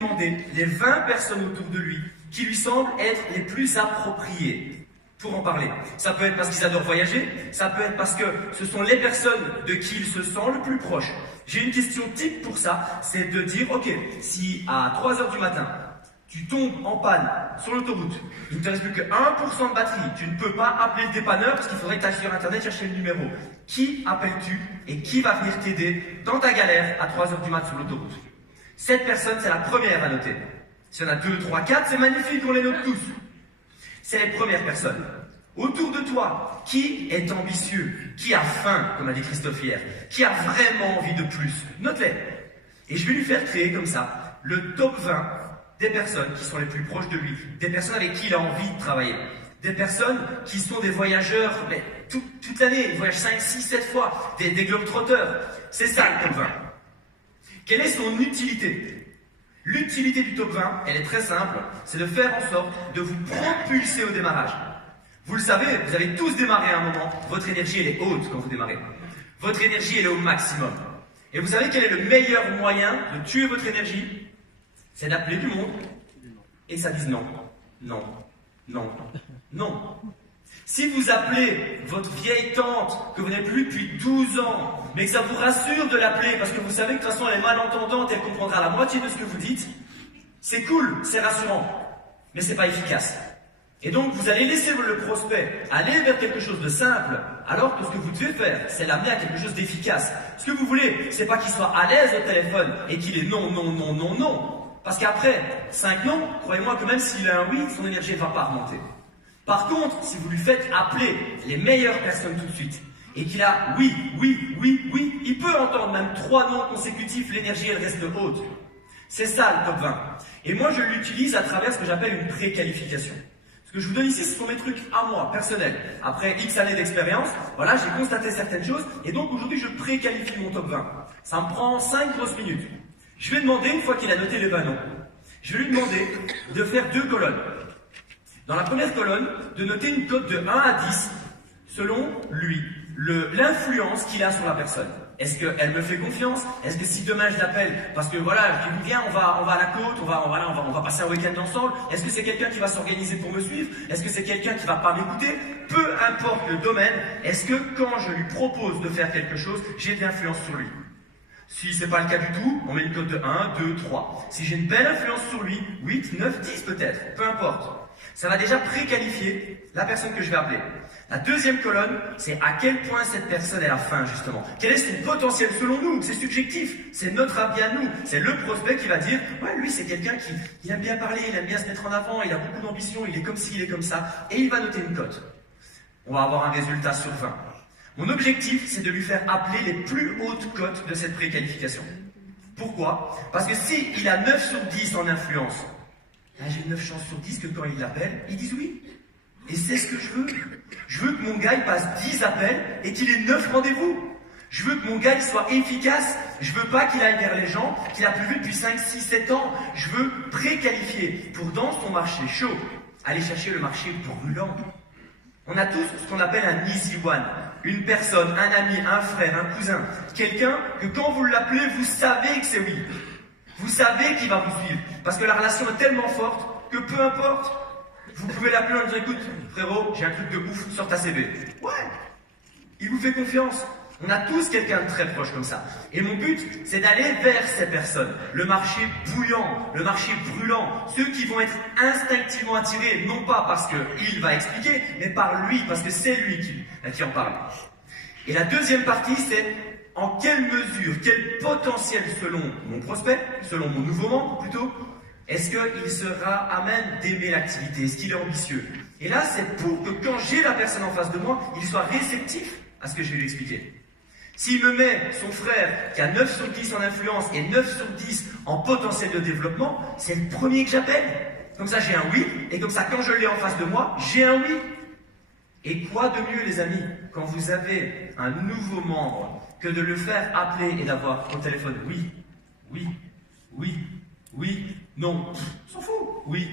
demander les 20 personnes autour de lui qui lui semblent être les plus appropriées pour en parler. Ça peut être parce qu'ils adorent voyager, ça peut être parce que ce sont les personnes de qui il se sent le plus proche. J'ai une question type pour ça, c'est de dire, ok, si à 3 h du matin, tu tombes en panne sur l'autoroute, il ne te reste plus que 1% de batterie, tu ne peux pas appeler le dépanneur parce qu'il faudrait que tu ailles sur internet chercher le numéro. Qui appelles-tu et qui va venir t'aider dans ta galère à 3 h du matin sur l'autoroute? Cette personne, c'est la première à noter. S'il y en a 2, 3, 4, c'est magnifique, on les note tous. C'est les premières personnes. Autour de toi, qui est ambitieux? Qui a faim, comme a dit Christophe hier? Qui a vraiment envie de plus? Note-les. Et je vais lui faire créer comme ça le top 20 des personnes qui sont les plus proches de lui, des personnes avec qui il a envie de travailler, des personnes qui sont des voyageurs, mais toute l'année, ils voyagent 5, 6, 7 fois, des globetrotters. C'est ça le top 20. Quelle est son utilité? L'utilité du top 20, elle est très simple, c'est de faire en sorte de vous propulser au démarrage. Vous le savez, vous avez tous démarré à un moment, votre énergie elle est haute quand vous démarrez. Votre énergie elle est au maximum. Et vous savez quel est le meilleur moyen de tuer votre énergie? C'est d'appeler du monde et que ça dise non, non, non, non. Si vous appelez votre vieille tante que vous n'avez plus depuis 12 ans, mais que ça vous rassure de l'appeler parce que vous savez que de toute façon elle est malentendante et elle comprendra la moitié de ce que vous dites, c'est cool, c'est rassurant, mais c'est pas efficace. Et donc vous allez laisser le prospect aller vers quelque chose de simple, alors que ce que vous devez faire, c'est l'amener à quelque chose d'efficace. Ce que vous voulez, c'est pas qu'il soit à l'aise au téléphone et qu'il ait non, non, non, non, non. Parce qu'après 5 non, croyez-moi que même s'il a un oui, son énergie ne va pas remonter. Par contre, si vous lui faites appeler les meilleures personnes tout de suite, et qu'il a oui, oui, oui, oui, il peut entendre même 3 noms consécutifs, l'énergie elle reste haute. C'est ça le top 20. Et moi je l'utilise à travers ce que j'appelle une préqualification. Ce que je vous donne ici, ce sont mes trucs à moi, personnels. Après X années d'expérience, voilà, j'ai constaté certaines choses, et donc aujourd'hui je préqualifie mon top 20. Ça me prend 5 grosses minutes. Je vais demander, une fois qu'il a noté les 20 noms, je vais lui demander de faire 2 colonnes. Dans la première colonne, de noter une cote de 1 à 10, selon lui, l'influence qu'il a sur la personne. Est-ce qu'elle me fait confiance? Est-ce que si demain je l'appelle, parce que voilà, je dis viens, on va à la côte, on va passer un week-end ensemble, est-ce que c'est quelqu'un qui va s'organiser pour me suivre? Est-ce que c'est quelqu'un qui va pas m'écouter? Peu importe le domaine, est-ce que quand je lui propose de faire quelque chose, j'ai de l'influence sur lui? Si c'est pas le cas du tout, on met une cote de 1, 2, 3. Si j'ai une belle influence sur lui, 8, 9, 10 peut-être, peu importe. Ça va déjà préqualifier la personne que je vais appeler. La deuxième colonne, c'est à quel point cette personne elle a faim justement. Quel est son potentiel selon nous? C'est subjectif, c'est notre avis à nous. C'est le prospect qui va dire, ouais lui c'est quelqu'un qui il aime bien parler, il aime bien se mettre en avant, il a beaucoup d'ambition, il est comme ci, il est comme ça. Et il va noter une cote. On va avoir un résultat sur 20. Mon objectif, c'est de lui faire appeler les plus hautes cotes de cette préqualification. Pourquoi? Parce que s'il a 9 sur 10 en influence, là, j'ai 9 chances sur 10 que quand il l'appelle, il dise oui. Et c'est ce que je veux. Je veux que mon gars il passe 10 appels et qu'il ait 9 rendez-vous. Je veux que mon gars il soit efficace. Je veux pas qu'il aille vers les gens qu'il a plus vus depuis 5, 6, 7 ans. Je veux préqualifier pour dans son marché chaud, aller chercher le marché brûlant. On a tous ce qu'on appelle un easy one. Une personne, un ami, un frère, un cousin. Quelqu'un que quand vous l'appelez, vous savez que c'est oui. Vous savez qu'il va vous suivre. Parce que la relation est tellement forte que peu importe, vous pouvez l'appeler en disant écoute, frérot, j'ai un truc de ouf, sors ta CV. Ouais, il vous fait confiance. On a tous quelqu'un de très proche comme ça. Et mon but, c'est d'aller vers ces personnes. Le marché bouillant, le marché brûlant. Ceux qui vont être instinctivement attirés, non pas parce qu'il va expliquer, mais par lui, parce que c'est lui qui en parle. Et la deuxième partie, c'est en quelle mesure, quel potentiel selon mon prospect, selon mon nouveau membre plutôt, est-ce qu'il sera à même d'aimer l'activité? Est-ce qu'il est ambitieux? Et là, c'est pour que quand j'ai la personne en face de moi, il soit réceptif à ce que je vais lui expliquer. S'il me met son frère qui a 9 sur 10 en influence et 9 sur 10 en potentiel de développement, c'est le premier que j'appelle. Comme ça, j'ai un oui, et comme ça, quand je l'ai en face de moi, j'ai un oui. Et quoi de mieux, les amis, quand vous avez un nouveau membre, que de le faire appeler et d'avoir au téléphone oui, oui, oui, oui, non, s'en fout, oui,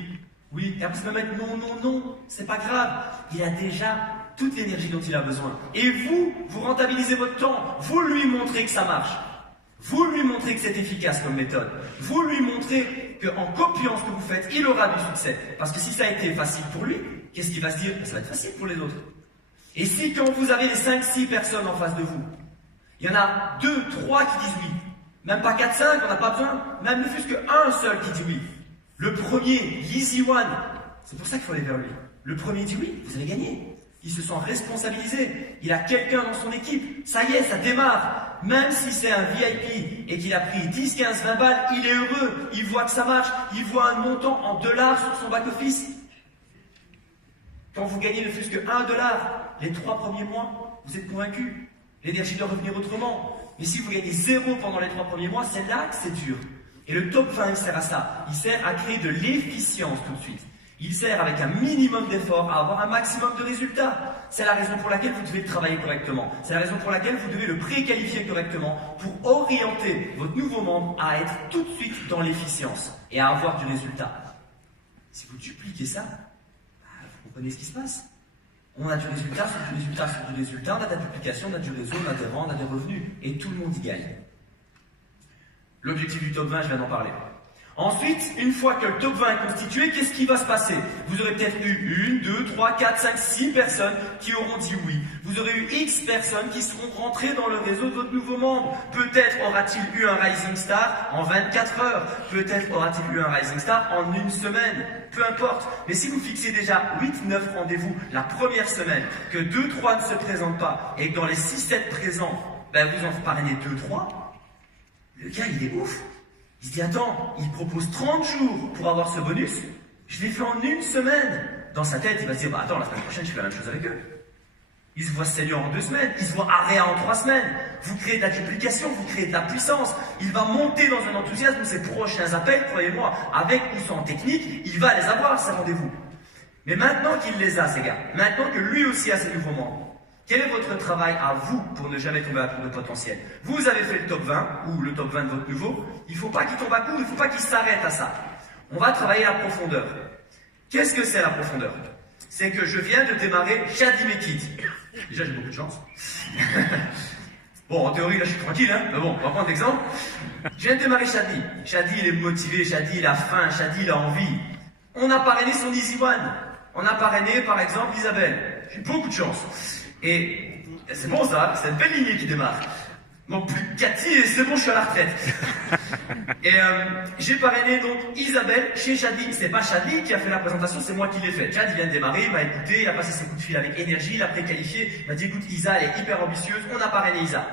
oui, et après il va mettre non, non, non, c'est pas grave, il a déjà toute l'énergie dont il a besoin. Et vous rentabilisez votre temps, vous lui montrez que ça marche. Vous lui montrez que c'est efficace comme méthode. Vous lui montrez qu'en copiant ce que vous faites, il aura du succès. Parce que si ça a été facile pour lui, qu'est-ce qu'il va se dire? Ça va être facile pour les autres. Et si quand vous avez les 5-6 personnes en face de vous, il y en a 2, 3 qui disent oui, même pas 4, 5, on n'a pas besoin, même ne fût-ce qu'un seul qui dit oui. Le premier, l'easy one, c'est pour ça qu'il faut aller vers lui. Le premier dit oui, vous allez gagner. Il se sent responsabilisé, il a quelqu'un dans son équipe, ça y est, ça démarre. Même si c'est un VIP et qu'il a pris 10, 15, 20 balles, il est heureux, il voit que ça marche, il voit un montant en dollars sur son back-office. Quand vous gagnez ne fût-ce que $1, les 3 premiers mois, vous êtes convaincu. L'énergie doit revenir autrement. Mais si vous gagnez 0 pendant les 3 premiers mois, c'est là que c'est dur. Et le top 20, il sert à ça. Il sert à créer de l'efficience tout de suite. Il sert avec un minimum d'effort à avoir un maximum de résultats. C'est la raison pour laquelle vous devez travailler correctement. C'est la raison pour laquelle vous devez le préqualifier correctement pour orienter votre nouveau membre à être tout de suite dans l'efficience et à avoir du résultat. Si vous dupliquez ça, vous comprenez ce qui se passe. On a du résultat sur du résultat sur du résultat, on a de la duplication, on a du réseau, on a des rangs, on a des revenus. Et tout le monde y gagne. L'objectif du top 20, je viens d'en parler. Ensuite, une fois que le top 20 est constitué, qu'est-ce qui va se passer? Vous aurez peut-être eu 1, 2, 3, 4, 5, 6 personnes qui auront dit oui. Vous aurez eu X personnes qui seront rentrées dans le réseau de votre nouveau membre. Peut-être aura-t-il eu un Rising Star en 24 heures. Peut-être aura-t-il eu un Rising Star en une semaine. Peu importe. Mais si vous fixez déjà 8-9 rendez-vous la première semaine, que 2-3 ne se présentent pas, et que dans les 6-7 présents, vous en parrainez 2-3, le gars, il est ouf. Il se dit, attends, il propose 30 jours pour avoir ce bonus, je l'ai fait en une semaine. Dans sa tête, il va se dire, attends, la semaine prochaine, je fais la même chose avec eux. Il se voit senior en 2 semaines, il se voit area en 3 semaines. Vous créez de la duplication, vous créez de la puissance. Il va monter dans un enthousiasme, ses prochains appels, croyez-moi, avec ou sans technique, il va les avoir, ces rendez-vous. Mais maintenant qu'il les a, ces gars, maintenant que lui aussi a ses nouveaux membres, quel est votre travail à vous pour ne jamais tomber à court de potentiel? Vous avez fait le top 20, ou le top 20 de votre nouveau, il ne faut pas qu'il tombe à court, il ne faut pas qu'il s'arrête à ça. On va travailler la profondeur. Qu'est-ce que c'est la profondeur? C'est que je viens de démarrer Shadi Mekid. Déjà, j'ai beaucoup de chance. Bon, en théorie, là, je suis tranquille, hein. Mais bon, on va prendre l'exemple. Je viens de démarrer Shadi. Shadi, il est motivé, Shadi, il a faim, Shadi, il a envie. On a parrainé son Easy One. On a parrainé, par exemple, Isabelle. J'ai beaucoup de chance. Et c'est bon ça, c'est une belle lignée qui démarre. Non plus Cathy, et c'est bon, je suis à la retraite. Et j'ai parrainé donc Isabelle chez Shadi. C'est pas Shadi qui a fait la présentation, c'est moi qui l'ai fait. Shadi vient de démarrer, il m'a écouté, il a passé ses coups de fil avec énergie, il a préqualifié, il m'a dit écoute, Isa, elle est hyper ambitieuse, on a parrainé Isa.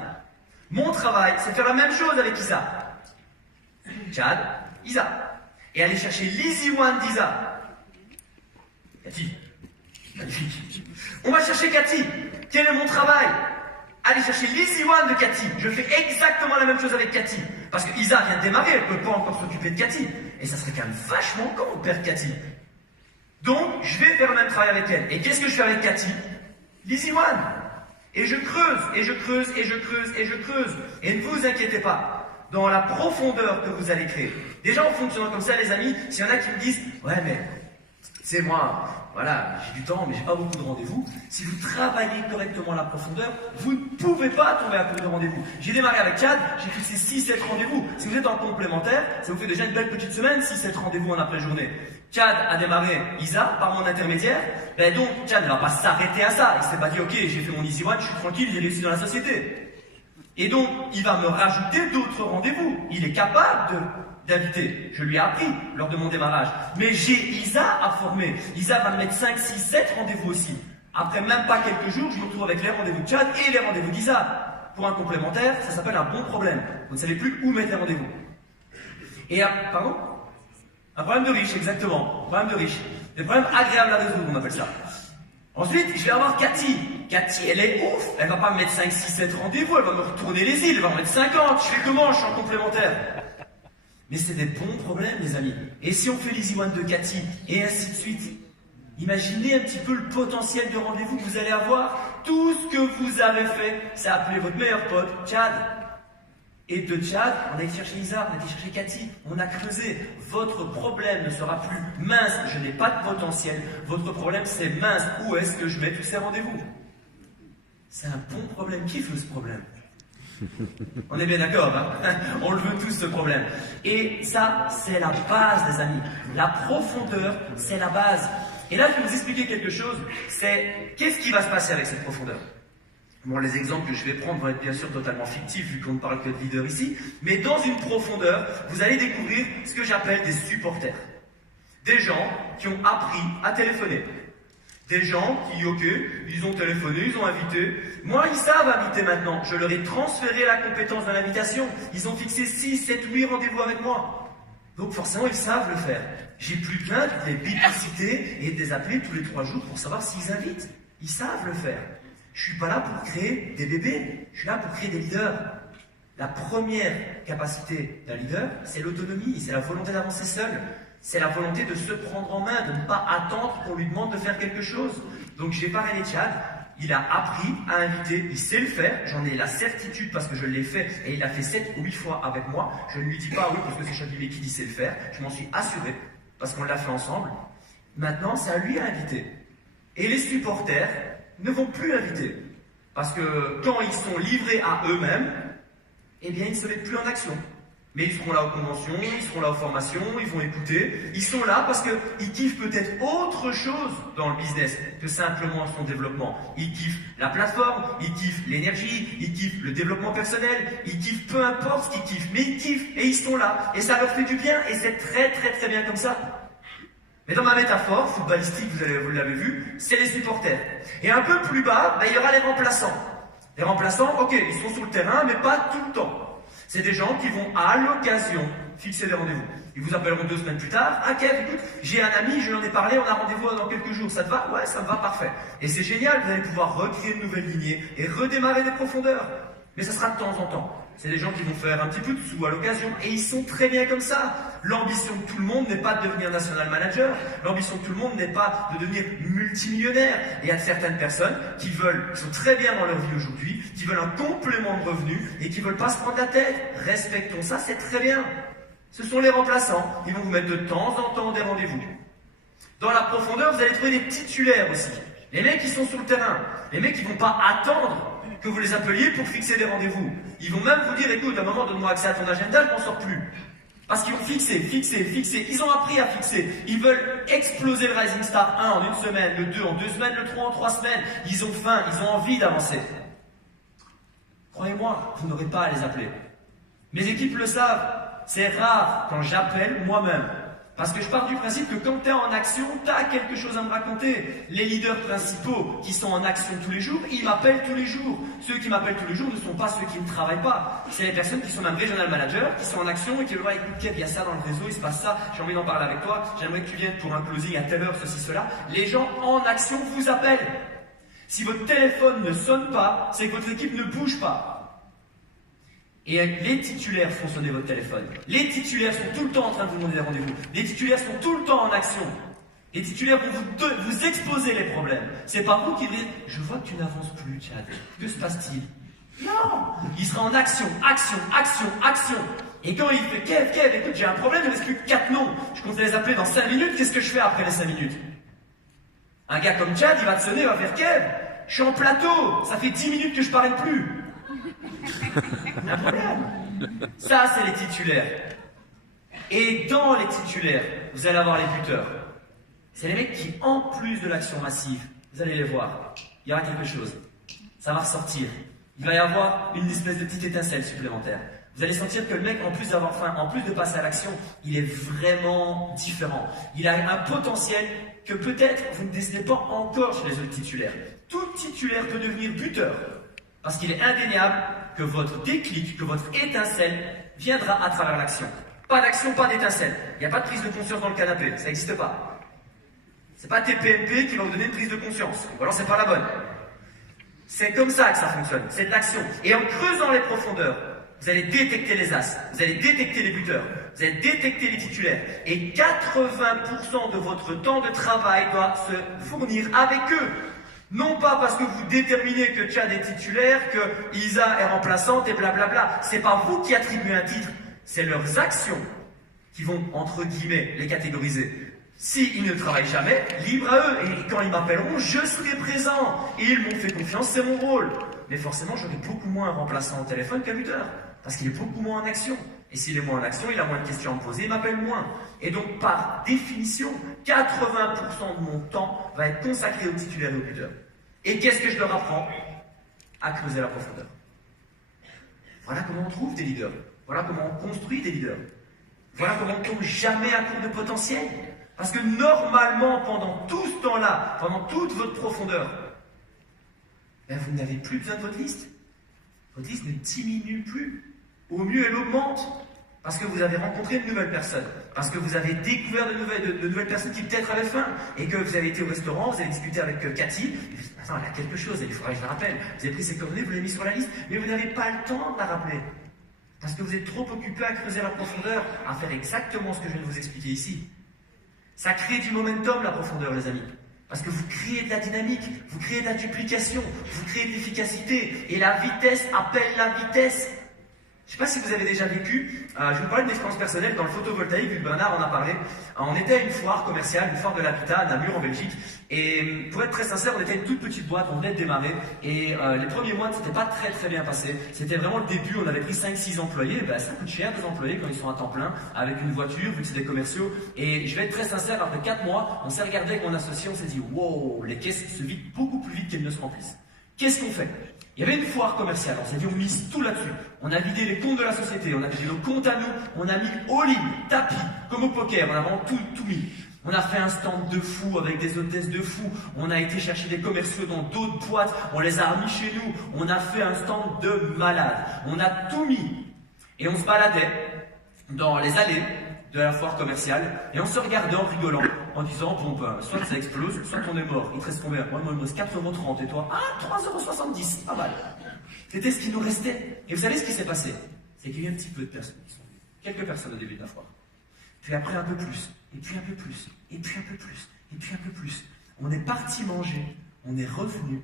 Mon travail, c'est de faire la même chose avec Isa. Chad, Isa. Et aller chercher l'Easy One d'Isa. Cathy. Magnifique. On va chercher Cathy. Quel est mon travail? Aller chercher l'Easy One de Cathy. Je fais exactement la même chose avec Cathy. Parce que Isa vient de démarrer, elle ne peut pas encore s'occuper de Cathy. Et ça serait quand même vachement con de perdre Cathy. Donc, je vais faire le même travail avec elle. Et qu'est-ce que je fais avec Cathy? L'Easy One. Et je creuse, et je creuse, et je creuse, et je creuse. Et ne vous inquiétez pas, dans la profondeur que vous allez créer. Déjà, en fonctionnant comme ça, les amis, s'il y en a qui me disent « Ouais, mais c'est moi, voilà, j'ai du temps, mais j'ai pas beaucoup de rendez-vous. » Si vous travaillez correctement la profondeur, vous ne pouvez pas tomber à court de rendez-vous. J'ai démarré avec Chad, j'ai fixé 6-7 rendez-vous. Si vous êtes en complémentaire, ça vous fait déjà une belle petite semaine, 6-7 rendez-vous en après-journée. Chad a démarré Isa par mon intermédiaire, donc Chad ne va pas s'arrêter à ça. Il s'est pas dit, ok, j'ai fait mon Easy One, je suis tranquille, j'ai réussi dans la société. Et donc, il va me rajouter d'autres rendez-vous. Il est capable d'inviter. Je lui ai appris lors de mon démarrage. Mais j'ai Isa à former. Isa va me mettre 5, 6, 7 rendez-vous aussi. Après même pas quelques jours, je me retrouve avec les rendez-vous de Chad et les rendez-vous d'Isa. Pour un complémentaire, ça s'appelle un bon problème. Vous ne savez plus où mettre les rendez-vous. Et pardon? Un problème de riche, exactement. Un problème de riche. Des problèmes agréables à résoudre, on appelle ça. Ensuite, je vais avoir Cathy. Cathy, elle est ouf. Elle va pas me mettre 5, 6, 7 rendez-vous, elle va me retourner les îles, elle va me mettre 50. Je fais comment? Je suis en complémentaire. Mais c'est des bons problèmes, les amis. Et si on fait l'Easy One de Cathy, et ainsi de suite, imaginez un petit peu le potentiel de rendez-vous que vous allez avoir. Tout ce que vous avez fait, c'est appeler votre meilleur pote, Chad. Et de Chad, on a été chercher Isa, on a été chercher Cathy, on a creusé. Votre problème ne sera plus mince, je n'ai pas de potentiel. Votre problème, c'est mince, où est-ce que je mets tous ces rendez-vous? C'est un bon problème. Qui veut ce problème? On est bien d'accord, hein? On le veut tous ce problème. Et ça, c'est la base des amis. La profondeur, c'est la base. Et là, je vais vous expliquer quelque chose, c'est qu'est-ce qui va se passer avec cette profondeur? Bon, les exemples que je vais prendre vont être bien sûr totalement fictifs vu qu'on ne parle que de leaders ici, mais dans une profondeur, vous allez découvrir ce que j'appelle des supporters. Des gens qui ont appris à téléphoner. Des gens qui, ok, ils ont téléphoné, ils ont invité. Moi, ils savent inviter maintenant. Je leur ai transféré la compétence de l'invitation. Ils ont fixé 6, 7, 8 rendez-vous avec moi. Donc forcément, ils savent le faire. J'ai plus besoin de les publiciter et de les appeler tous les 3 jours pour savoir s'ils invitent. Ils savent le faire. Je suis pas là pour créer des bébés. Je suis là pour créer des leaders. La première capacité d'un leader, c'est l'autonomie, c'est la volonté d'avancer seul. C'est la volonté de se prendre en main, de ne pas attendre qu'on lui demande de faire quelque chose. Donc j'ai parrainé Chad, il a appris à inviter, il sait le faire, j'en ai la certitude parce que je l'ai fait et il l'a fait 7 ou 8 fois avec moi. Je ne lui dis pas oui parce que c'est Chad qui dit sait le faire, je m'en suis assuré parce qu'on l'a fait ensemble. Maintenant c'est à lui à inviter. Et les supporters ne vont plus inviter parce que quand ils sont livrés à eux-mêmes, eh bien ils ne se mettent plus en action. Mais ils seront là aux conventions, ils seront là aux formations, ils vont écouter. Ils sont là parce qu'ils kiffent peut-être autre chose dans le business que simplement son développement. Ils kiffent la plateforme, ils kiffent l'énergie, ils kiffent le développement personnel, ils kiffent peu importe ce qu'ils kiffent, mais ils kiffent et ils sont là. Et ça leur fait du bien et c'est très très très bien comme ça. Mais dans ma métaphore footballistique, vous l'avez vu, c'est les supporters. Et un peu plus bas, il y aura les remplaçants. Les remplaçants, ok, ils sont sur le terrain, mais pas tout le temps. C'est des gens qui vont, à l'occasion, fixer des rendez-vous. Ils vous appelleront 2 semaines plus tard. Ah Kev, écoute, j'ai un ami, je lui en ai parlé, on a rendez-vous dans quelques jours. Ça te va? Ouais, ça me va, parfait. Et c'est génial, vous allez pouvoir recréer une nouvelle lignée et redémarrer des profondeurs. Mais ça sera de temps en temps. C'est des gens qui vont faire un petit peu de sous à l'occasion. Et ils sont très bien comme ça. L'ambition de tout le monde n'est pas de devenir national manager. L'ambition de tout le monde n'est pas de devenir multimillionnaire. Et il y a certaines personnes qui sont très bien dans leur vie aujourd'hui, qui veulent un complément de revenus et qui ne veulent pas se prendre la tête. Respectons ça, c'est très bien. Ce sont les remplaçants. Ils vont vous mettre de temps en temps des rendez-vous. Dans la profondeur, vous allez trouver des titulaires aussi. Les mecs qui sont sur le terrain. Les mecs qui ne vont pas attendre que vous les appeliez pour fixer des rendez-vous. Ils vont même vous dire, écoute, à un moment, donne-moi accès à ton agenda, je m'en sors plus. Parce qu'ils vont fixer. Ils ont appris à fixer. Ils veulent exploser le Rising Star 1 en 1 semaine, le 2 en 2 semaines, le 3 en 3 semaines. Ils ont faim, ils ont envie d'avancer. Croyez-moi, vous n'aurez pas à les appeler. Mes équipes le savent. C'est rare quand j'appelle moi-même. Parce que je pars du principe que quand tu es en action, tu as quelque chose à me raconter. Les leaders principaux qui sont en action tous les jours, ils m'appellent tous les jours. Ceux qui m'appellent tous les jours ne sont pas ceux qui ne travaillent pas. C'est les personnes qui sont même regional managers, qui sont en action et qui veulent voir, écoute Kev, il y a ça dans le réseau, il se passe ça, j'ai envie d'en parler avec toi, j'aimerais que tu viennes pour un closing à telle heure, ceci, cela. Les gens en action vous appellent. Si votre téléphone ne sonne pas, c'est que votre équipe ne bouge pas. Et les titulaires font sonner votre téléphone. Les titulaires sont tout le temps en train de vous demander des rendez-vous. Les titulaires sont tout le temps en action. Les titulaires vont vous exposer les problèmes. C'est pas vous qui dites « Je vois que tu n'avances plus, Chad. Que se passe-t-il » Non. Il sera en action. Et quand il fait « Kev, écoute, j'ai un problème, il ne reste plus que 4 noms. Je compte les appeler dans 5 minutes. Qu'est-ce que je fais après les 5 minutes ?» Un gars comme Chad, il va te sonner, il va faire « Kev, je suis en plateau. Ça fait 10 minutes que je parle plus. » Un problème. Ça, c'est les titulaires. Et dans les titulaires, vous allez avoir les buteurs. C'est les mecs qui, en plus de l'action massive, vous allez les voir. Il y aura quelque chose. Ça va ressortir. Il va y avoir une espèce de petite étincelle supplémentaire. Vous allez sentir que le mec, en plus d'avoir faim, en plus de passer à l'action, il est vraiment différent. Il a un potentiel que peut-être vous ne décelez pas encore chez les autres titulaires. Tout titulaire peut devenir buteur. Parce qu'il est indéniable que votre déclic, que votre étincelle viendra à travers l'action. Pas d'action, pas d'étincelle. Il n'y a pas de prise de conscience dans le canapé, ça n'existe pas. C'est pas TPMP qui va vous donner une prise de conscience. Ou alors c'est pas la bonne. C'est comme ça que ça fonctionne, c'est de l'action. Et en creusant les profondeurs, vous allez détecter les as, vous allez détecter les buteurs, vous allez détecter les titulaires. Et 80% de votre temps de travail doit se fournir avec eux. Non pas parce que vous déterminez que Chad est titulaire, que Isa est remplaçante et blablabla. C'est pas vous qui attribuez un titre, c'est leurs actions qui vont, entre guillemets, les catégoriser. S'ils ne travaillent jamais, libre à eux. Et quand ils m'appelleront, je serai présent. Et ils m'ont fait confiance, c'est mon rôle. mais forcément j'aurai beaucoup moins un remplaçant au téléphone qu'un leader, parce qu'il est beaucoup moins en action. Et s'il est moins en action, il a moins de questions à me poser, il m'appelle moins. Et donc, par définition, 80% de mon temps va être consacré aux titulaires et aux leaders. Et qu'est-ce que je leur apprends? À creuser la profondeur. Voilà comment on trouve des leaders. Voilà comment on construit des leaders. Voilà comment on ne tombe jamais à court de potentiel. Parce que normalement, pendant tout ce temps-là, pendant toute votre profondeur, ben vous n'avez plus besoin de votre liste. Votre liste ne diminue plus. Au mieux, elle augmente. Parce que vous avez rencontré de nouvelles personnes. Parce que vous avez découvert de nouvelles personnes qui peut-être avaient faim. Et que vous avez été au restaurant, vous avez discuté avec Cathy. Et vous dites, attends, elle a quelque chose, il faudrait que je la rappelle. Vous avez pris ses coordonnées, vous l'avez mis sur la liste. Mais vous n'avez pas le temps de la rappeler. Parce que vous êtes trop occupé à creuser la profondeur, à faire exactement ce que je viens de vous expliquer ici. Ça crée du momentum, la profondeur, les amis. Parce que vous créez de la dynamique, vous créez de la duplication, vous créez de l'efficacité. Et la vitesse appelle la vitesse. Je ne sais pas si vous avez déjà vécu, je vais vous parler d'une expérience personnelle dans le photovoltaïque, vu que Bernard en a parlé. On était à une foire commerciale, une foire de l'habitat à Namur en Belgique. Et pour être très sincère, on était une toute petite boîte, on venait de démarrer. Et les premiers mois ne s'étaient pas très bien passés. C'était vraiment le début, on avait pris 5-6 employés. Ben, ça coûte cher, 2 employés quand ils sont à temps plein, avec une voiture, vu que c'est des commerciaux. Et je vais être très sincère, après 4 mois, on s'est regardé avec mon associé, on s'est dit, wow, les caisses se vident beaucoup plus vite qu'elles ne se remplissent. Qu'est-ce qu'on fait? Il y avait une foire commerciale, on s'est dit on mise tout là-dessus. On a vidé les comptes de la société, on a vidé nos comptes à nous, on a mis all-in, tapis, comme au poker, on a vraiment tout mis. On a fait un stand de fou avec des hôtesses de fou, on a été chercher des commerciaux dans d'autres boîtes, on les a remis chez nous, on a fait un stand de malade. On a tout mis. Et on se baladait dans les allées de la foire commerciale et on se regardait en rigolant, en disant bon ben, soit ça explose, soit on est mort. Il te reste combien? Moi il me reste 4,30 € et toi? Ah, 3,70 €, pas mal. C'était ce qui nous restait. Et vous savez ce qui s'est passé? C'est qu'il y a eu un petit peu de personnes qui sont venues. Quelques personnes au début de la foire. Puis après un peu plus, et puis un peu plus, et puis un peu plus, et puis un peu plus. On est parti manger, on est revenu.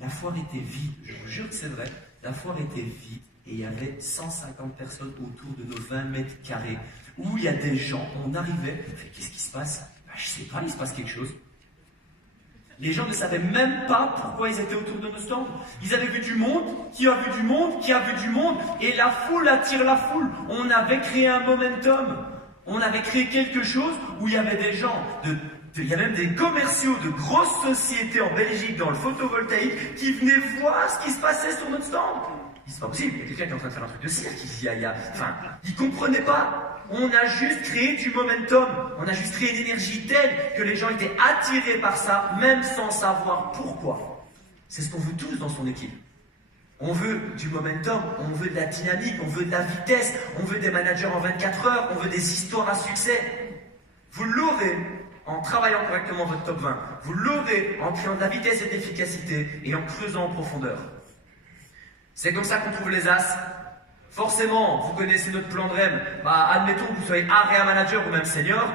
La foire était vide, je vous jure que c'est vrai. La foire était vide et il y avait 150 personnes autour de nos 20 mètres carrés. Où il y a des gens, on arrivait, qu'est-ce qui se passe? Ben, je sais pas, il se passe quelque chose. Les gens ne savaient même pas pourquoi ils étaient autour de nos stands. Ils avaient vu du monde, qui a vu du monde, qui a vu du monde, et la foule attire la foule. On avait créé un momentum. On avait créé quelque chose où il y avait des gens, il y a même des commerciaux de grosses sociétés en Belgique dans le photovoltaïque qui venaient voir ce qui se passait sur notre stand. C'est pas possible, il y a quelqu'un qui est en train de faire un truc de cirque, ils comprenaient pas. On a juste créé du momentum, on a juste créé une énergie telle que les gens étaient attirés par ça, même sans savoir pourquoi. C'est ce qu'on veut tous dans son équipe. On veut du momentum, on veut de la dynamique, on veut de la vitesse, on veut des managers en 24 heures, on veut des histoires à succès. Vous l'aurez en travaillant correctement votre top 20, vous l'aurez en créant de la vitesse et de l'efficacité et en creusant en profondeur. C'est comme ça qu'on trouve les as. Forcément, vous connaissez notre plan de REM. Admettons que vous soyez AREA manager ou même senior.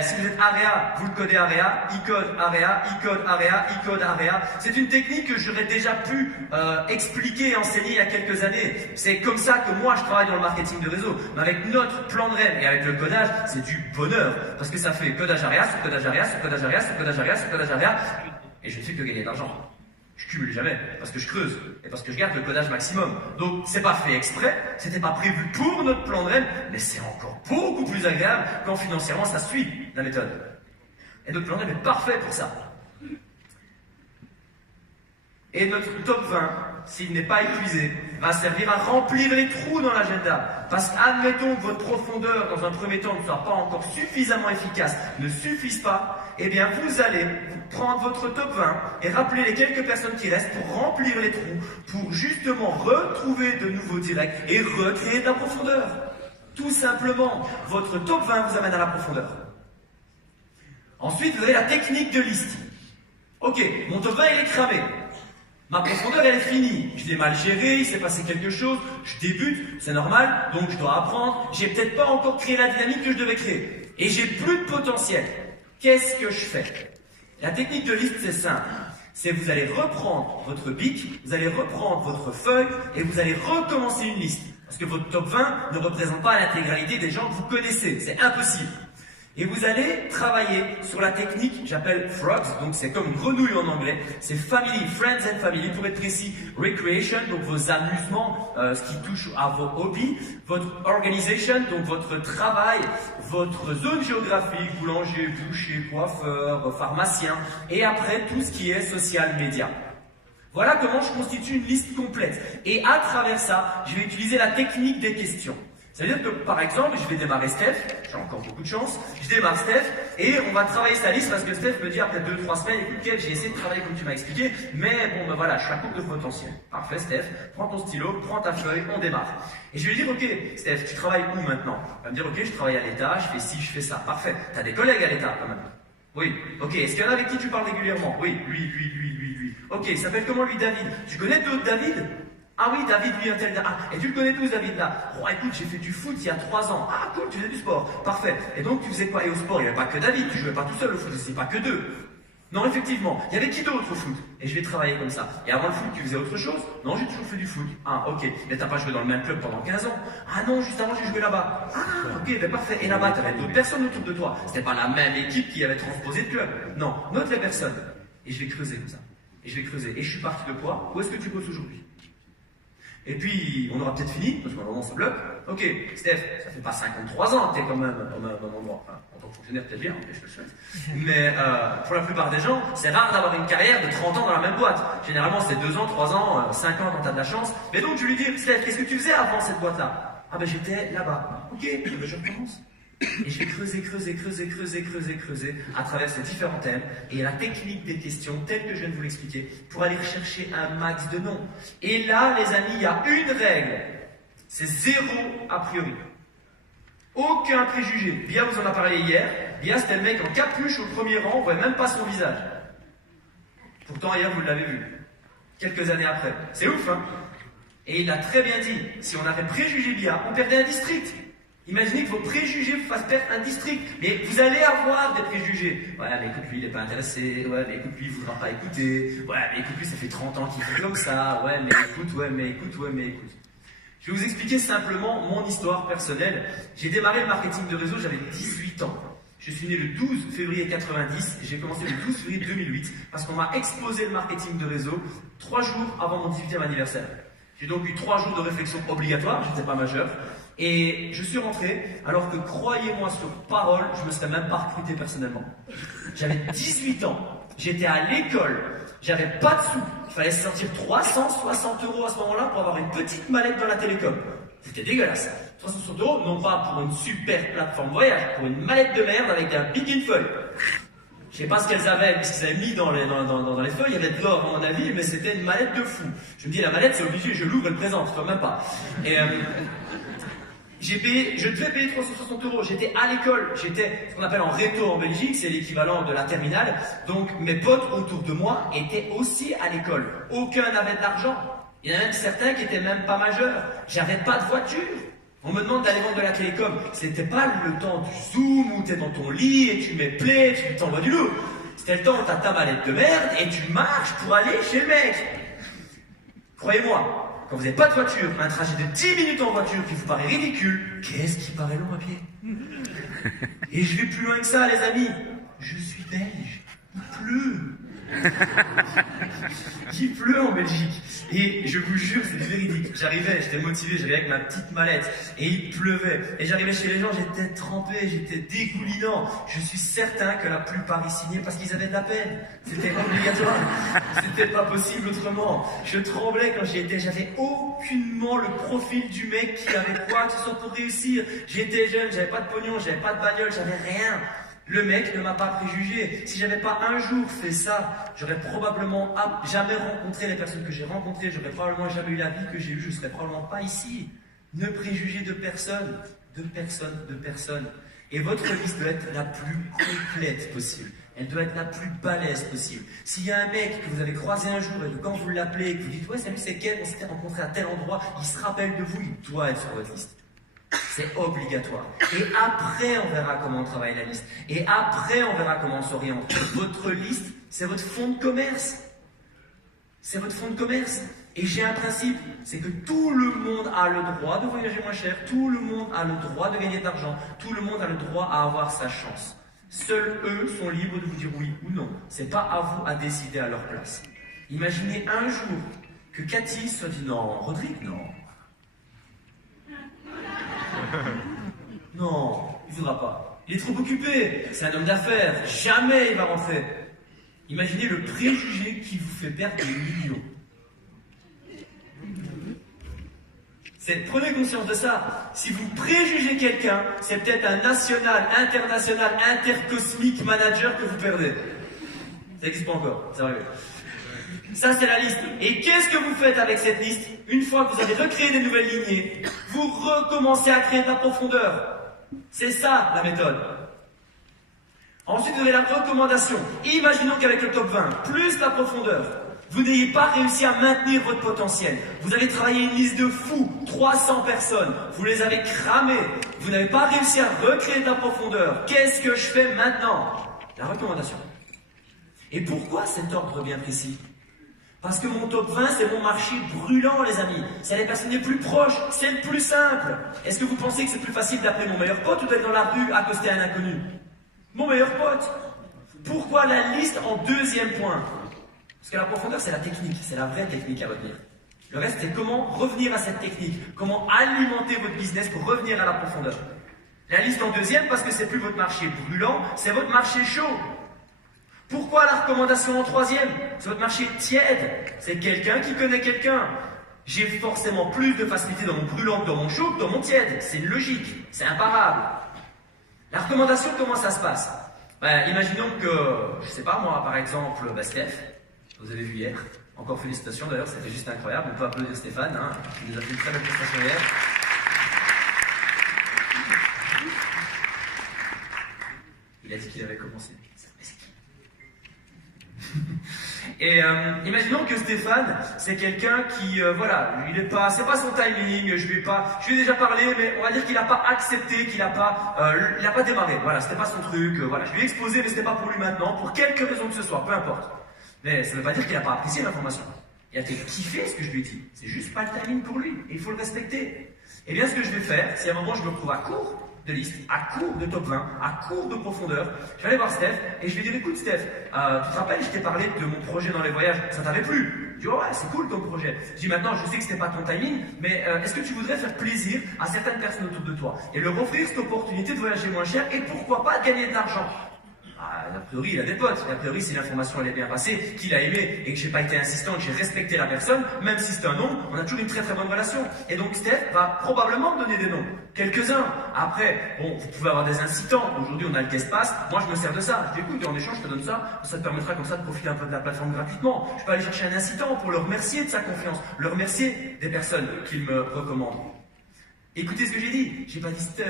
Si vous êtes AREA, vous le codez AREA, e-code AREA, e-code AREA, e-code AREA. C'est une technique que j'aurais déjà pu expliquer et enseigner il y a quelques années. C'est comme ça que moi je travaille dans le marketing de réseau. Mais avec notre plan de REM et avec le codage, c'est du bonheur. Parce que ça fait codage AREA, sur codage AREA, sur codage AREA, sur codage AREA, sur codage AREA. Et je ne fais que gagner de l'argent. Je cumule jamais, parce que je creuse, et parce que je garde le codage maximum. Donc, c'est pas fait exprès, c'était pas prévu pour notre plan de REM, mais c'est encore beaucoup plus agréable quand financièrement ça suit la méthode. Et notre plan de REM est parfait pour ça. Et notre top 20, s'il n'est pas épuisé, va servir à remplir les trous dans l'agenda. Parce qu'admettons que votre profondeur, dans un premier temps, ne soit pas encore suffisamment efficace, ne suffise pas, eh bien vous allez prendre votre top 20 et rappeler les quelques personnes qui restent pour remplir les trous, pour justement retrouver de nouveaux directs et recréer de la profondeur. Tout simplement, votre top 20 vous amène à la profondeur. Ensuite, vous avez la technique de liste. Ok, mon top 20 il est cramé. Ma profondeur, elle est finie. Je l'ai mal géré, il s'est passé quelque chose, je débute, c'est normal, donc je dois apprendre. J'ai peut-être pas encore créé la dynamique que je devais créer. Et j'ai plus de potentiel. Qu'est-ce que je fais? La technique de liste, c'est simple. C'est vous allez reprendre votre bic, vous allez reprendre votre feuille et vous allez recommencer une liste. Parce que votre top 20 ne représente pas l'intégralité des gens que vous connaissez. C'est impossible. Et vous allez travailler sur la technique, j'appelle frogs, donc c'est comme grenouille en anglais, c'est family, friends and family, pour être précis, recreation, donc vos amusements, ce qui touche à vos hobbies, votre organization, donc votre travail, votre zone géographique, boulanger, boucher, coiffeur, pharmacien, et après tout ce qui est social media. Voilà comment je constitue une liste complète. Et à travers ça, je vais utiliser la technique des questions. C'est-à-dire que, par exemple, je vais démarrer Steph, j'ai encore beaucoup de chance, je démarre Steph, et on va travailler sa liste parce que Steph me dit après 2-3 semaines, écoute Kev, j'ai essayé de travailler comme tu m'as expliqué, mais bon ben voilà, je suis à court de potentiel. Parfait Steph, prends ton stylo, prends ta feuille, on démarre. Et je vais lui dire, ok Steph, tu travailles où maintenant? Il va me dire, ok, je travaille à l'État, je fais ci, je fais ça. Parfait, tu as des collègues à l'État quand même? Oui. Ok, est-ce qu'il y en a avec qui tu parles régulièrement? Oui, lui. Ok, il s'appelle comment lui, David? Tu connais d'autres David? Ah oui, David, lui, un tel. Ah, et tu le connais tous, David, là? Oh, écoute, j'ai fait du foot il y a 3 ans. Ah, cool, tu faisais du sport. Parfait. Et donc, tu faisais quoi? Et au sport, il n'y avait pas que David, tu jouais pas tout seul au foot, c'est pas que 2. Non, effectivement, il y avait qui d'autre au foot? Et je vais travailler comme ça. Et avant le foot, tu faisais autre chose? Non, j'ai toujours fait du foot. Ah, ok. Mais t'as pas joué dans le même club pendant 15 ans? Ah non, juste avant, j'ai joué là-bas. Ah, ok, ben parfait. Et là-bas, t'avais d'autres personnes autour de toi. C'était pas la même équipe qui avait transposé de club. Non, note les personnes. Et je vais creuser comme ça. Et je vais creuser. Et je suis parti de quoi? Où est-ce que tu bosses aujourd'hui? Et puis, on aura peut-être fini, parce qu'à un moment, ça bloque. Ok, Steph, ça fait pas 53 ans que t'es quand même au même endroit. Enfin, en tant que fonctionnaire, peut-être bien, mais je te le souhaite. Mais pour la plupart des gens, c'est rare d'avoir une carrière de 30 ans dans la même boîte. Généralement, c'est 2 ans, 3 ans, 5 ans quand t'as de la chance. Mais donc, je lui dis, Steph, qu'est-ce que tu faisais avant cette boîte-là? Ah ben, j'étais là-bas. Ok, ben, je recommence. Et je vais creuser à travers ces différents thèmes et la technique des questions telle que je viens de vous l'expliquer pour aller rechercher un max de noms. Et là, les amis, il y a une règle. C'est 0 a priori. Aucun préjugé. Bia vous en a parlé hier. Bia, c'était le mec en capuche au premier rang, on ne voyait même pas son visage. Pourtant, hier, vous l'avez vu. Quelques années après. C'est ouf, hein? Et il a très bien dit, si on avait préjugé Bia, on perdait un district. Imaginez que vos préjugés vous fassent perdre un district. Mais vous allez avoir des préjugés. Ouais, mais écoute, lui, il n'est pas intéressé. Ouais, mais écoute, lui, il ne voudra pas écouter. Ouais, mais écoute, lui, ça fait 30 ans qu'il fait comme ça. Ouais, mais écoute. Je vais vous expliquer simplement mon histoire personnelle. J'ai démarré le marketing de réseau, j'avais 18 ans. Je suis né le 12 février 90 et j'ai commencé le 12 février 2008 parce qu'on m'a exposé le marketing de réseau 3 jours avant mon 18e anniversaire. J'ai donc eu 3 jours de réflexion obligatoire, je n'étais pas majeur. Et je suis rentré, alors que croyez-moi sur parole, je ne me serais même pas recruté personnellement. J'avais 18 ans, j'étais à l'école, j'avais pas de sous, il fallait sortir 360 € à ce moment-là pour avoir une petite mallette dans la télécom. C'était dégueulasse. 360 €, non pas pour une super plateforme voyage, pour une mallette de merde avec un big feuille. Je sais pas ce qu'elles avaient, ce qu'ils avaient mis dans les feuilles, il y avait de l'or à mon avis, mais c'était une mallette de fou. Je me dis, la mallette c'est obligé, je l'ouvre et le présente, toi même pas. Et je devais payer 360 €. J'étais à l'école, j'étais ce qu'on appelle en réto en Belgique, c'est l'équivalent de la terminale. Donc mes potes autour de moi étaient aussi à l'école. Aucun n'avait de l'argent. Il y en a même certains qui étaient même pas majeurs. J'avais pas de voiture. On me demande d'aller vendre de la télécom. C'était pas le temps du Zoom où t'es dans ton lit et tu mets play, tu t'envoies du lourd. C'était le temps où t'as ta mallette de merde et tu marches pour aller chez le mec. Croyez-moi. Quand vous n'avez pas de voiture, un trajet de 10 minutes en voiture qui vous paraît ridicule, qu'est-ce qui paraît long à pied? Et je vais plus loin que ça, les amis. Je suis belge. Il pleut. Il pleut en Belgique. Et je vous jure, c'est véridique. J'arrivais, j'étais motivé, j'arrivais avec ma petite mallette. Et il pleuvait. Et j'arrivais chez les gens, j'étais trempé, j'étais dégoulinant. Je suis certain que la plupart y signaient parce qu'ils avaient de la peine. C'était obligatoire. C'était pas possible autrement. Je tremblais quand j'y étais. J'avais aucunement le profil du mec qui avait quoi que ce soit pour réussir. J'étais jeune, j'avais pas de pognon, j'avais pas de bagnole, j'avais rien. Le mec ne m'a pas préjugé. Si j'avais pas un jour fait ça, j'aurais probablement jamais rencontré les personnes que j'ai rencontrées, j'aurais probablement jamais eu la vie que j'ai eue, je serais probablement pas ici. Ne préjugez de personne, de personne. Et votre liste doit être la plus complète possible. Elle doit être la plus balèze possible. S'il y a un mec que vous avez croisé un jour et que quand vous l'appelez et que vous dites « Ouais, salut, c'est Ken, on s'était rencontré à tel endroit », il se rappelle de vous, il doit être sur votre liste. C'est obligatoire. Et après, on verra comment on travaille la liste. Et après, on verra comment on s'oriente. Votre liste, c'est votre fonds de commerce. C'est votre fonds de commerce. Et j'ai un principe, c'est que tout le monde a le droit de voyager moins cher, tout le monde a le droit de gagner de l'argent, tout le monde a le droit à avoir sa chance. Seuls eux sont libres de vous dire oui ou non. C'est pas à vous à décider à leur place. Imaginez un jour que Cathy se dit non, Rodrigue, non. Non, il ne voudra pas. Il est trop occupé, c'est un homme d'affaires, jamais il va rentrer. Imaginez le préjugé qui vous fait perdre des millions. Prenez conscience de ça. Si vous préjugez quelqu'un, c'est peut-être un national, international, intercosmique manager que vous perdez. Ça n'existe pas encore, c'est arrivé. Ça, c'est la liste. Et qu'est-ce que vous faites avec cette liste? Une fois que vous avez recréé des nouvelles lignées, vous recommencez à créer de la profondeur. C'est ça, la méthode. Ensuite, vous avez la recommandation. Imaginons qu'avec le top 20, plus la profondeur, vous n'ayez pas réussi à maintenir votre potentiel. Vous avez travaillé une liste de fous, 300 personnes. Vous les avez cramées. Vous n'avez pas réussi à recréer de la profondeur. Qu'est-ce que je fais maintenant? La recommandation. Et pourquoi cet ordre bien précis? Parce que mon top 20, c'est mon marché brûlant, les amis. C'est les personnes les plus proches. C'est le plus simple. Est-ce que vous pensez que c'est plus facile d'appeler mon meilleur pote ou d'être dans la rue accosté à un inconnu? Mon meilleur pote. Pourquoi la liste en deuxième point? Parce que la profondeur, c'est la technique. C'est la vraie technique à retenir. Le reste, c'est comment revenir à cette technique. Comment alimenter votre business pour revenir à la profondeur. La liste en deuxième, parce que c'est plus votre marché brûlant, c'est votre marché chaud. Pourquoi la recommandation en troisième? C'est votre marché tiède. C'est quelqu'un qui connaît quelqu'un. J'ai forcément plus de facilité dans mon brûlant que dans mon chaud que dans mon tiède. C'est une logique. C'est imparable. La recommandation, comment ça se passe? Imaginons que, je sais pas moi, par exemple, Steph, vous avez vu hier, encore félicitations d'ailleurs, c'était juste incroyable, on peut applaudir Stéphane, hein, qui nous a fait une très belle prestation hier. Il a dit qu'il avait commencé. Et imaginons que Stéphane, c'est quelqu'un qui, c'est pas son timing, je lui ai déjà parlé, mais on va dire qu'il n'a pas accepté, qu'il n'a pas, il n'a pas démarré. Voilà, c'était pas son truc. Je lui ai exposé, mais c'était pas pour lui maintenant, pour quelque raison que ce soit, peu importe. Mais ça ne veut pas dire qu'il n'a pas apprécié l'information. Il a peut-être kiffé ce que je lui ai dit. C'est juste pas le timing pour lui, et il faut le respecter. Et bien, ce que je vais faire, si à un moment je me retrouve à court de liste, à court de top 20, à court de profondeur, je vais aller voir Steph et je vais dire écoute Steph, tu te rappelles, je t'ai parlé de mon projet dans les voyages, ça t'avait plu? Je dis ouais, c'est cool ton projet. Je dis maintenant, je sais que c'était pas ton timing, mais est-ce que tu voudrais faire plaisir à certaines personnes autour de toi et leur offrir cette opportunité de voyager moins cher et pourquoi pas de gagner de l'argent? A priori, il a des potes. A priori, si l'information elle est bien passée, qu'il a aimé et que j'ai pas été insistant, que j'ai respecté la personne, même si c'est un nom, on a toujours une très très bonne relation. Et donc Steph va probablement me donner des noms. Quelques-uns. Après, bon, vous pouvez avoir des incitants. Aujourd'hui, on a le guest pass. Moi, je me sers de ça. Je dis écoute, en échange, je te donne ça. Ça te permettra comme ça de profiter un peu de la plateforme gratuitement. Je peux aller chercher un incitant pour le remercier de sa confiance, le remercier des personnes qu'il me recommande. Écoutez ce que j'ai dit. J'ai pas dit Steph,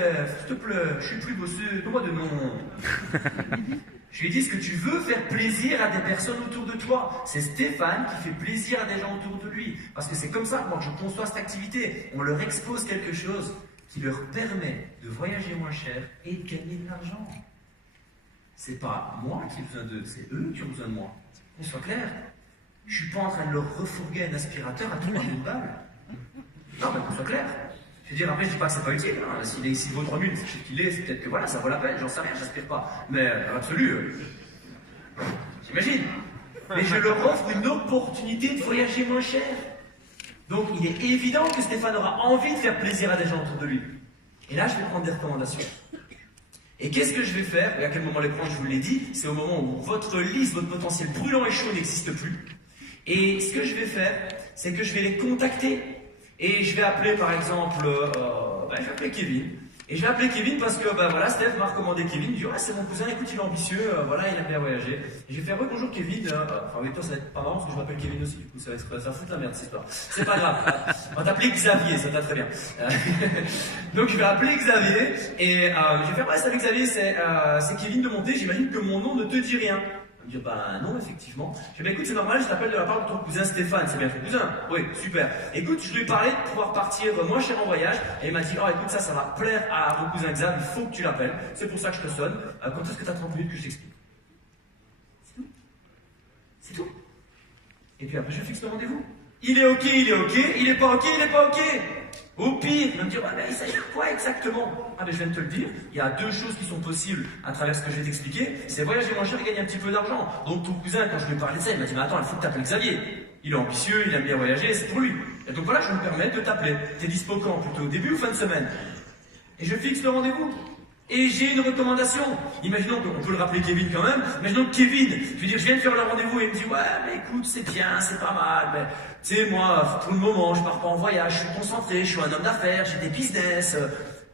s'il te plaît, je suis plus bosseux, donne-moi de nom. Je lui ai dit ce que tu veux faire plaisir à des personnes autour de toi. C'est Stéphane qui fait plaisir à des gens autour de lui. Parce que c'est comme ça que je conçois cette activité. On leur expose quelque chose qui leur permet de voyager moins cher et de gagner de l'argent. C'est pas moi qui ai besoin d'eux, c'est eux qui ont besoin de moi. Qu'on soit clair. Je suis pas en train de leur refourguer un aspirateur à 3000 balles. Non, mais qu'on soit clair. Je veux dire, après, je dis pas que c'est pas utile. Hein. S'il vaut 3000, c'est ce qu'il est, c'est peut-être que voilà, ça vaut la peine, j'en sais rien, j'aspire pas. Mais dans l'absolu, j'imagine. Mais je leur offre une opportunité de voyager moins cher. Donc, il est évident que Stéphane aura envie de faire plaisir à des gens autour de lui. Et là, je vais prendre des recommandations. Et qu'est-ce que je vais faire? Et à quel moment les prendre, je vous l'ai dit, c'est au moment où votre liste, votre potentiel brûlant et chaud n'existe plus. Et ce que je vais faire, c'est que je vais les contacter. Et je vais appeler par exemple, je vais appeler Kevin. Et je vais appeler Kevin parce que Steph m'a recommandé Kevin. Il dit ouais, c'est mon cousin, écoute, il est ambitieux, il aime bien voyager. Et je vais faire ouais, bonjour Kevin. Avec toi, ça va être pas marrant parce que je m'appelle Kevin aussi, du coup, ça va foutre la merde cette histoire. C'est pas grave. On va t'appeler Xavier, ça t'a très bien. Donc je vais appeler Xavier et je vais faire ouais, salut Xavier, c'est Kevin de Monté, j'imagine que mon nom ne te dit rien. Il me dit, non, effectivement. Je dis, écoute, c'est normal, je t'appelle de la part de ton cousin Stéphane. C'est bien ton cousin? Oui, super. Écoute, je lui ai parlé de pouvoir partir moins cher en voyage. Et il m'a dit, écoute, ça va plaire à mon cousin Xav, il faut que tu l'appelles. C'est pour ça que je te sonne. Quand est-ce que tu as 30 minutes que je t'explique? C'est tout. C'est tout. Et puis après, je fixe le rendez-vous. Il est ok, il est ok, il est pas ok, il est pas ok. Au pire, il va me dire, ouais, mais il s'agit de quoi exactement? Ah, mais je viens de te le dire, il y a deux choses qui sont possibles à travers ce que je vais t'expliquer. C'est voyager moins cher et gagner un petit peu d'argent. Donc ton cousin, quand je lui ai parlé de ça, il m'a dit, mais attends, il faut que tu appelles Xavier. Il est ambitieux, il aime bien voyager, c'est pour lui. Et donc voilà, je me permets de t'appeler. T'es dispo quand? Plutôt début ou fin de semaine? Et je fixe le rendez-vous. Et j'ai une recommandation. Imaginons qu'on peut le rappeler Kevin quand même. Imaginons que Kevin, je veux dire, je viens de faire le rendez-vous et il me dit, ouais, mais écoute, c'est bien, c'est pas mal, mais tu sais, moi, pour le moment, je pars pas en voyage, je suis concentré, je suis un homme d'affaires, j'ai des business.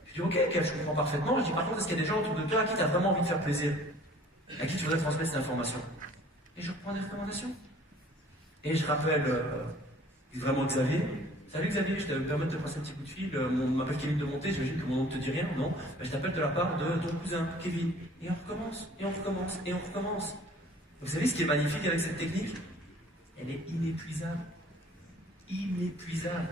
Je dis, ok, je comprends parfaitement. Je dis, par contre, est-ce qu'il y a des gens autour de toi à qui tu as vraiment envie de faire plaisir? À qui tu voudrais transmettre cette information? Et je reprends des recommandations. Et je rappelle vraiment Xavier. Salut Xavier, je te permets de te passer un petit coup de fil. M'appelle Kevin de Monté, j'imagine que mon nom ne te dit rien, non? Ben, je t'appelle de la part de ton cousin, Kevin. Et on recommence, et on recommence, et on recommence. Vous savez ce qui est magnifique avec cette technique? Elle est inépuisable. Inépuisable.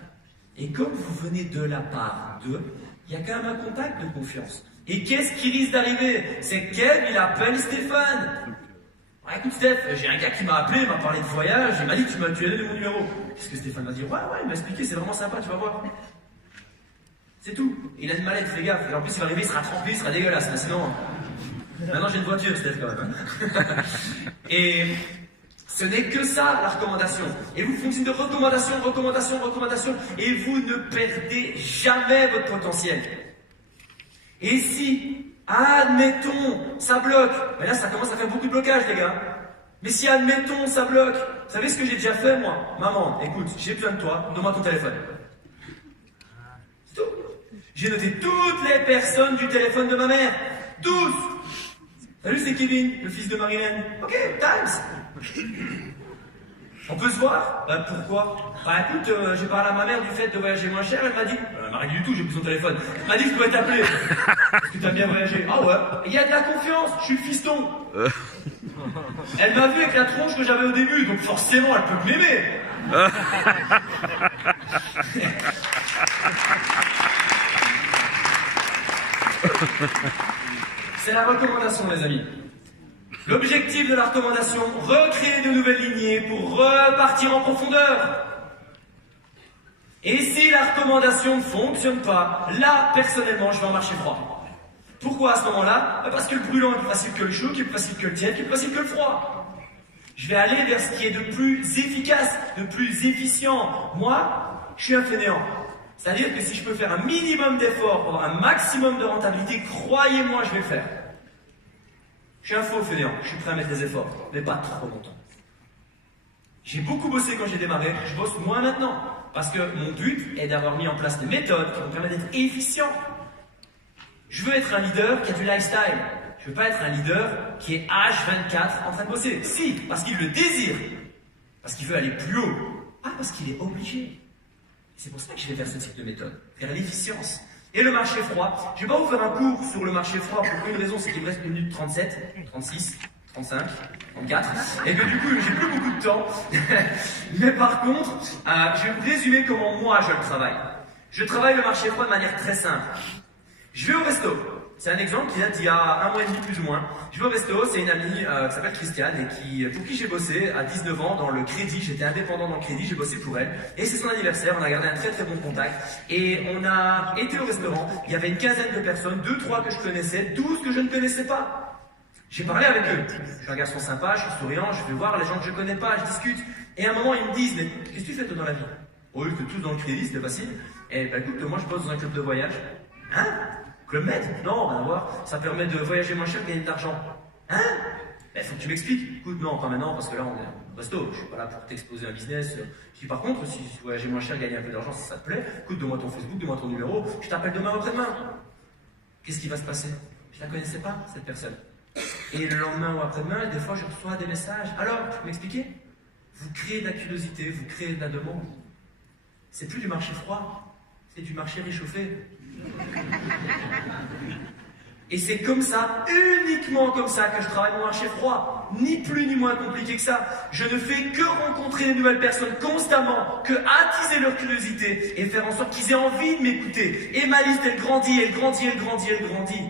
Et comme vous venez de la part d'eux, il y a quand même un contact de confiance. Et qu'est-ce qui risque d'arriver? C'est que Kev, il appelle Stéphane. Ah, écoute Steph, j'ai un gars qui m'a appelé, il m'a parlé de voyage, il m'a dit que tu m'as donné mon numéro. Qu'est-ce que Stéphane m'a dit? Ouais, il m'a expliqué, c'est vraiment sympa, tu vas voir. C'est tout. Il a une mallette, fais gaffe. Et en plus, il va arriver, il sera trempé, il sera dégueulasse. Mais sinon, maintenant j'ai une voiture, Steph, quand même. Et ce n'est que ça, la recommandation. Et vous fonctionnez de recommandation, recommandation, recommandation, et vous ne perdez jamais votre potentiel. Et si, admettons, ça bloque. Mais là, ça commence à faire beaucoup de blocage, les gars. Mais si, admettons, ça bloque. Vous savez ce que j'ai déjà fait, moi? Maman, écoute, j'ai besoin de toi, donne-moi ton téléphone. C'est tout. J'ai noté toutes les personnes du téléphone de ma mère. 12. Salut, c'est Kevin, le fils de Marilyn. Ok, times. On peut se voir? Pourquoi? Bah écoute, j'ai parlé à ma mère du fait de voyager moins cher, elle m'a dit... Elle m'a rien dit du tout, j'ai pris son téléphone. Elle m'a dit que je pouvais t'appeler. Parce que t'as bien voyagé. Ah ouais? Il y a de la confiance, je suis le fiston. Elle m'a vu avec la tronche que j'avais au début, donc forcément elle peut m'aimer. C'est la recommandation, les amis. L'objectif de la recommandation, recréer de nouvelles lignées pour repartir en profondeur. Et si la recommandation ne fonctionne pas, là, personnellement, je vais en marcher froid. Pourquoi à ce moment-là? Parce que le brûlant est plus facile que le chaud, qui est plus facile que le tiède, qui est plus facile que le froid. Je vais aller vers ce qui est de plus efficace, de plus efficient. Moi, je suis un fainéant. C'est-à-dire que si je peux faire un minimum d'efforts pour avoir un maximum de rentabilité, croyez-moi, je vais le faire. Je suis un faux fainéant, je suis prêt à mettre des efforts, mais pas trop longtemps. J'ai beaucoup bossé quand j'ai démarré, je bosse moins maintenant. Parce que mon but est d'avoir mis en place des méthodes qui vont permettre d'être efficient. Je veux être un leader qui a du lifestyle. Je veux pas être un leader qui est H24 en train de bosser. Si, parce qu'il le désire. Parce qu'il veut aller plus haut. Pas parce qu'il est obligé. C'est pour ça que je vais faire ce type de méthode. Faire l'efficience. Et le marché froid. Je vais pas vous faire un cours sur le marché froid pour une raison, c'est qu'il me reste 1 minute 37, 36, 35, 34. Et que du coup, j'ai plus beaucoup de temps. Mais par contre, je vais vous résumer comment moi je le travaille. Je travaille le marché froid de manière très simple. Je vais au resto. C'est un exemple qui date d'il y a 1 mois et demi plus ou moins. Je vais au resto, c'est une amie qui s'appelle Christiane et pour qui j'ai bossé à 19 ans dans le crédit. J'étais indépendant dans le crédit, j'ai bossé pour elle. Et c'est son anniversaire, on a gardé un très très bon contact. Et on a été au restaurant, il y avait une quinzaine de personnes, 2-3 que je connaissais, 12 que je ne connaissais pas. J'ai parlé avec eux. Je suis un garçon sympa, je suis souriant, je vais voir les gens que je connais pas, je discute. Et à un moment, ils me disent, mais qu'est-ce que tu fais toi dans la vie? Oh, ils étaient tous dans le crédit, c'était facile. Et bah écoute, moi je bosse dans un club de voyage. Hein? Club Med? Non, on va voir. Ça permet de voyager moins cher et gagner de l'argent. Hein? Il faut que tu m'expliques. Écoute, non, pas maintenant, parce que là, on est au resto. Je suis pas là pour t'exposer un business. Je dis, par contre, si tu voyages moins cher et gagner un peu d'argent, si ça te plaît, écoute, donne-moi ton Facebook, donne-moi ton numéro, je t'appelle demain ou après-demain. Qu'est-ce qui va se passer? Je la connaissais pas, cette personne. Et le lendemain ou après-demain, des fois, je reçois des messages. Alors, tu peux m'expliquer? Vous créez de la curiosité, vous créez de la demande. C'est plus du marché froid, c'est du marché réchauffé. Et c'est comme ça, uniquement comme ça, que je travaille mon marché froid. Ni plus ni moins compliqué que ça. Je ne fais que rencontrer de nouvelles personnes constamment, que attiser leur curiosité et faire en sorte qu'ils aient envie de m'écouter. Et ma liste, elle grandit, elle grandit, elle grandit, elle grandit.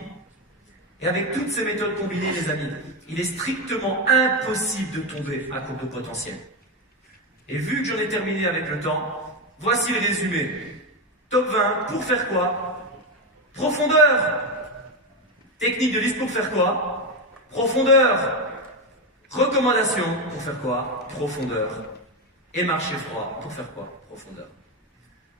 Et avec toutes ces méthodes combinées, les amis, il est strictement impossible de tomber à court de potentiel. Et vu que j'en ai terminé avec le temps, voici le résumé. Top 20, pour faire quoi? Profondeur. Technique de liste pour faire quoi? Profondeur. Recommandation pour faire quoi? Profondeur. Et marché froid pour faire quoi? Profondeur.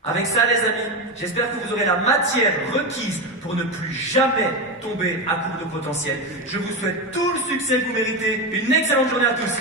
Avec ça, les amis, j'espère que vous aurez la matière requise pour ne plus jamais tomber à court de potentiel. Je vous souhaite tout le succès que vous méritez. Une excellente journée à tous.